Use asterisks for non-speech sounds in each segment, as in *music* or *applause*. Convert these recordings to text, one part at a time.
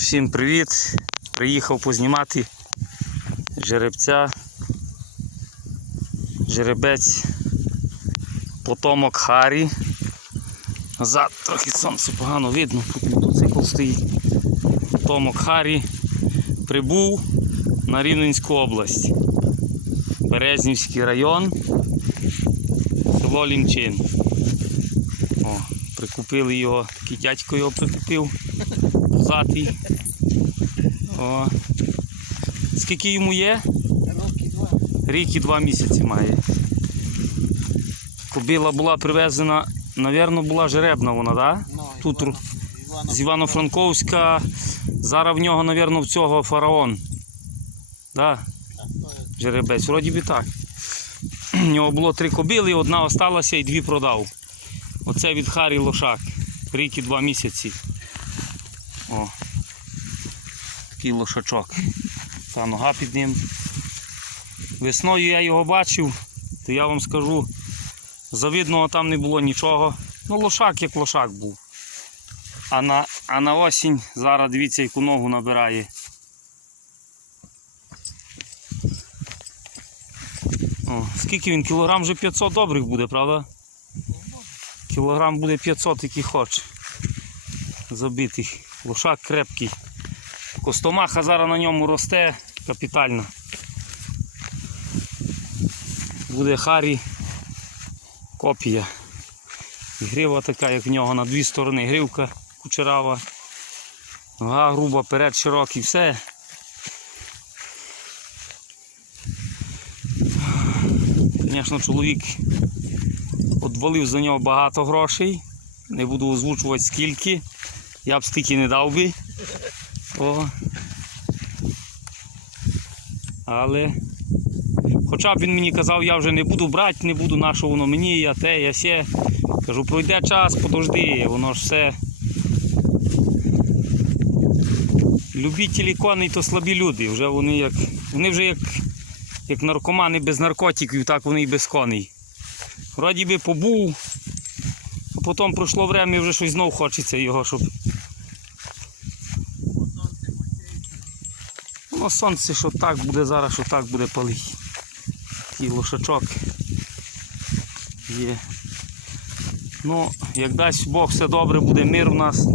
Всім привіт! Приїхав познімати жеребця. Жеребець потомок Харі. Назад трохи сонце погано видно, тут мотоцикл стоїть. Потомок Харі прибув на Рівненську область. Березнівський район, село Лімчин. О, прикупили його, такий дядько його прикупив. Пузатий. О. Скільки йому є? Два. Рік і два місяці має. Кобила була привезена, напевно, була жеребна вона, так? Ну, Тут З Івано-Франковська. Зараз в нього, напевно, в цього фараон. Да? Жеребець, вроді би так. У нього було три кобили, одна осталася і дві продав. Оце від Харі Лошак. Рік і два місяці. О. Такий лошачок. Та нога під ним. Весною я його бачив, то я вам скажу, завидного там не було нічого. Ну, лошак як лошак був. А на, а на осінь зараз дивіться, яку ногу набирає. О, скільки він? Кілограм вже 500 добрих буде, правда? Кілограм буде 500, який хоче. Забитий. Лошак крепкий. Костомаха зараз на ньому росте капітально. Буде Харі копія. І Грива така, як в нього на дві сторони. Гривка кучерава. Нога груба, перед широкий, все. Звісно, чоловік одвалив за нього багато грошей. Не буду озвучувати скільки. Я б стільки не дав би. О. Але. Хоча б він мені казав, я вже не буду брати, не буду на що воно мені, я те, я сє. Кажу, пройде час, подожди, воно ж все. Любителі коней то слабі люди. Вже вони як. Вони вже як як наркомани без наркотиків, так вони і без коней. Вроді би побув, а потім пройшло время і вже щось знов хочеться його, щоб. Ну, сонце, що так буде зараз, що так буде палити. Такий лошачок є. Ну, як дасть Бог все добре, буде мир у нас,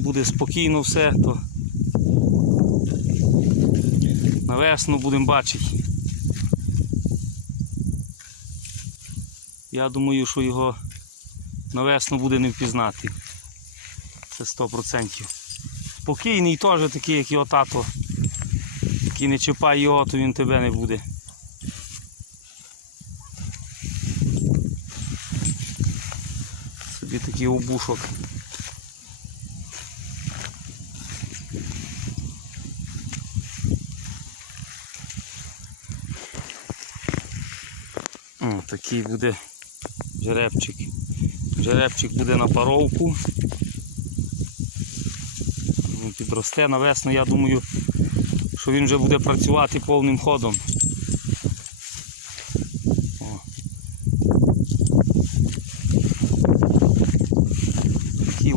буде спокійно все, то на весну будемо бачити. Я думаю, що його на весну буде не впізнати. Це 100%. Спокійний теж такий, як його тато. Який не чіпай його, то він тебе не буде. Собі такий обушок. О, такий буде жеребчик. Жеребчик буде на паровку. Підросте на весну, я думаю, що він вже буде працювати повним ходом. О. Такий.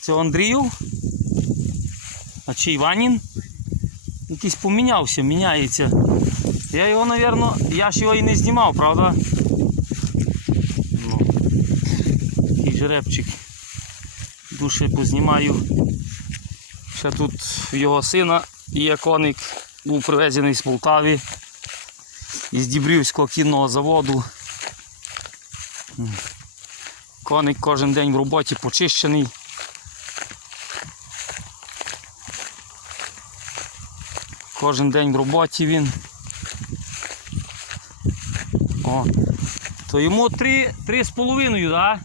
Це Андрію? А чи Іванін? Якийсь помінявся, міняється. Я його, напевно, я ж його і не знімав, правда? Ну, такий жеребчик. Душе познімаю. Ще тут його сина є коник, був привезений з Полтави із Дібрівського кінного заводу. Коник кожен день в роботі почищений. Кожен день в роботі він. О, то йому три, три з половиною, так?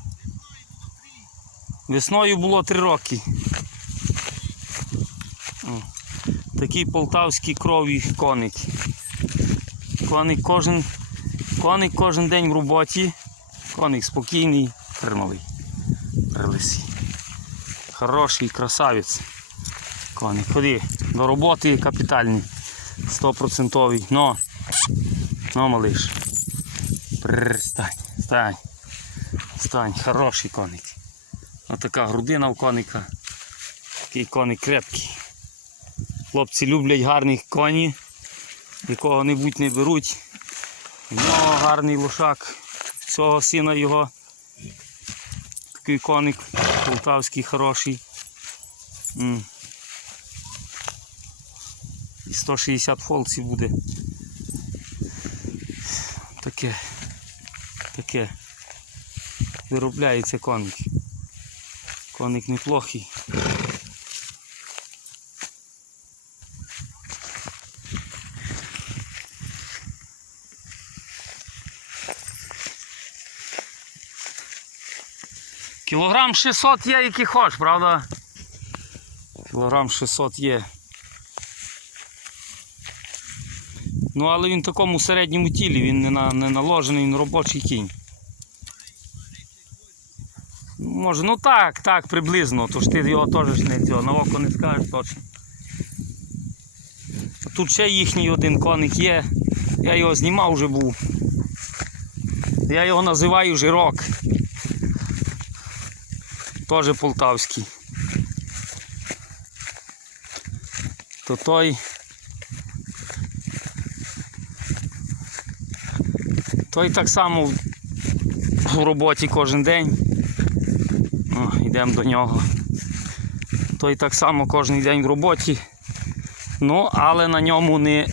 Весною було три роки. О, такий полтавський крові коник. Коник кожен, коник кожен день в роботі. Коник спокійний, терновий. Прилисий. Хороший красавець. Коник. Ходи, до роботи капітальний. Стопроцентовий. Но. Ну, малиш. Стань, стань. Стань, хороший коник. Отака грудина у коника. Такий коник крепкий. Хлопці люблять гарних коні, якого-небудь не беруть. Нього гарний лошак, цього сина його. Такий коник полтавський хороший. І 160 фолців буде. Таке. Таке. Виробляється коник. Коник неплохий. Кілограм 600 є, який хочеш, правда? Кілограм 600 є. Ну, але він в такому середньому тілі, він не, на, не наложений, він робочий кінь. Може, ну так, так, приблизно. Тож ти його теж не цього, на око не скажеш точно. Тут ще їхній один коник є. Я його знімав вже був. Я його називаю жирок. Теж полтавський. То той. Той так само в- в роботі кожен день. Йдемо до нього. Той так само кожен день в роботі. Ну, але на ньому не,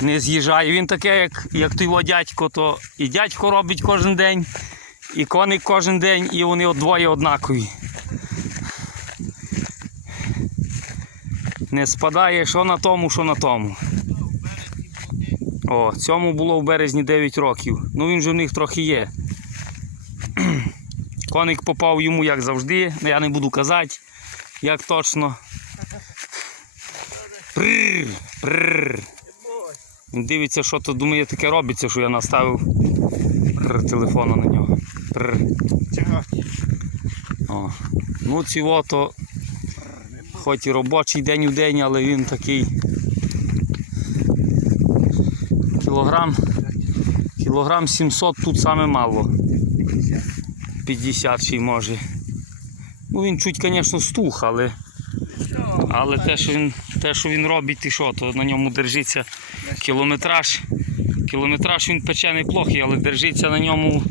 не з'їжджає. Він таке, як, як той дядько, то і дядько робить кожен день, і коник кожен день, і вони двоє однакові. Не спадає що на тому, що на тому. О, цьому було в березні 9 років. Ну він же в них трохи є. *clears throat* Коник попав йому як завжди, ну, я не буду казати, як точно. Прррр, прррр. Дивиться, що то думає, таке робиться, що я наставив прррр, телефону на? О. Ну ці ото, хоч і робочий день у день, але він такий кілограм, кілограм 700 тут саме мало. 50 ще й може. Ну він чуть, звісно, стух, але, але те, що він, те, що він робить, і що, то на ньому держиться кілометраж. Кілометраж він пече неплохий, але держиться на ньому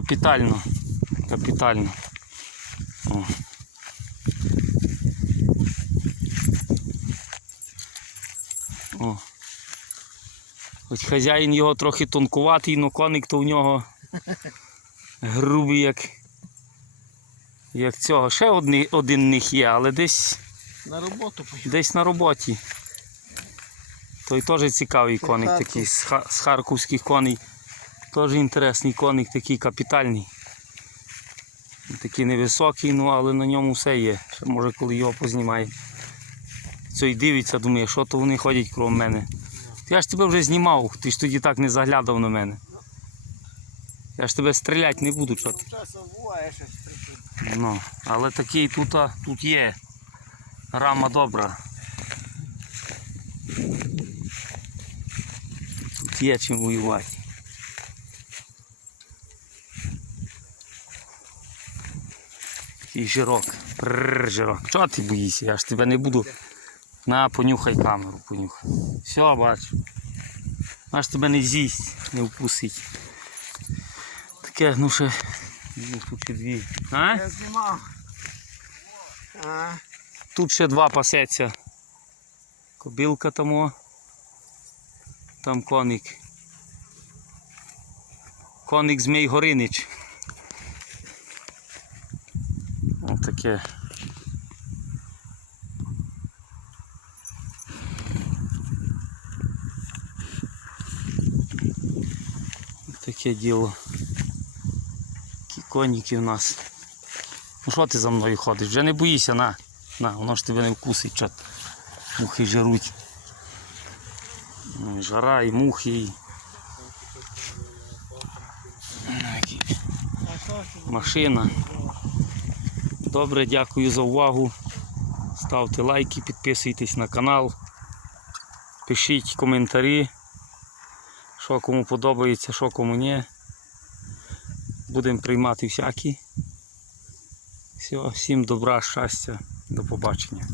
капітально. Капітально. О. О. Хоч хазяїн його трохи тонкуватий, но коник то в нього *laughs* грубий, як, як цього. Ще одні, один них є, але десь, На роботу поїхав. десь на роботі. Той теж цікавий коник такий з харківських коней. Теж інтересний коник, такий капітальний. Такий невисокий, ну але на ньому все є. Ще може коли його познімає. Цей дивиться, думає, що то вони ходять крім мене. Я ж тебе вже знімав, ти ж тоді так не заглядав на мене. Я ж тебе стріляти не буду, прикинь. Ну, але такий тут, тут є. Рама добра. Тут є чим воювати. Такий жирок. Прррр, жирок. Чого ти боїшся? Я ж тебе не буду. На, понюхай камеру, понюхай. Все, бачу. Аж тебе не з'їсть, не вкусить. Таке, ну ще. Ну, тут ще дві. А? Я знімав. А, Тут ще два пасеться. Кобилка там. Там коник. Коник Змій Горинич. Таке. Таке діло. Такі коніки в нас. Ну що ти за мною ходиш? Вже не боїшся, на. На, воно ж тебе не вкусить, чат. Мухи жаруть. Ну, Жара і мухи. І... Машина. Добре, дякую за увагу. Ставте лайки, підписуйтесь на канал. Пишіть коментарі, що кому подобається, що кому ні. Будемо приймати всякі. Все, всім добра, щастя, до побачення.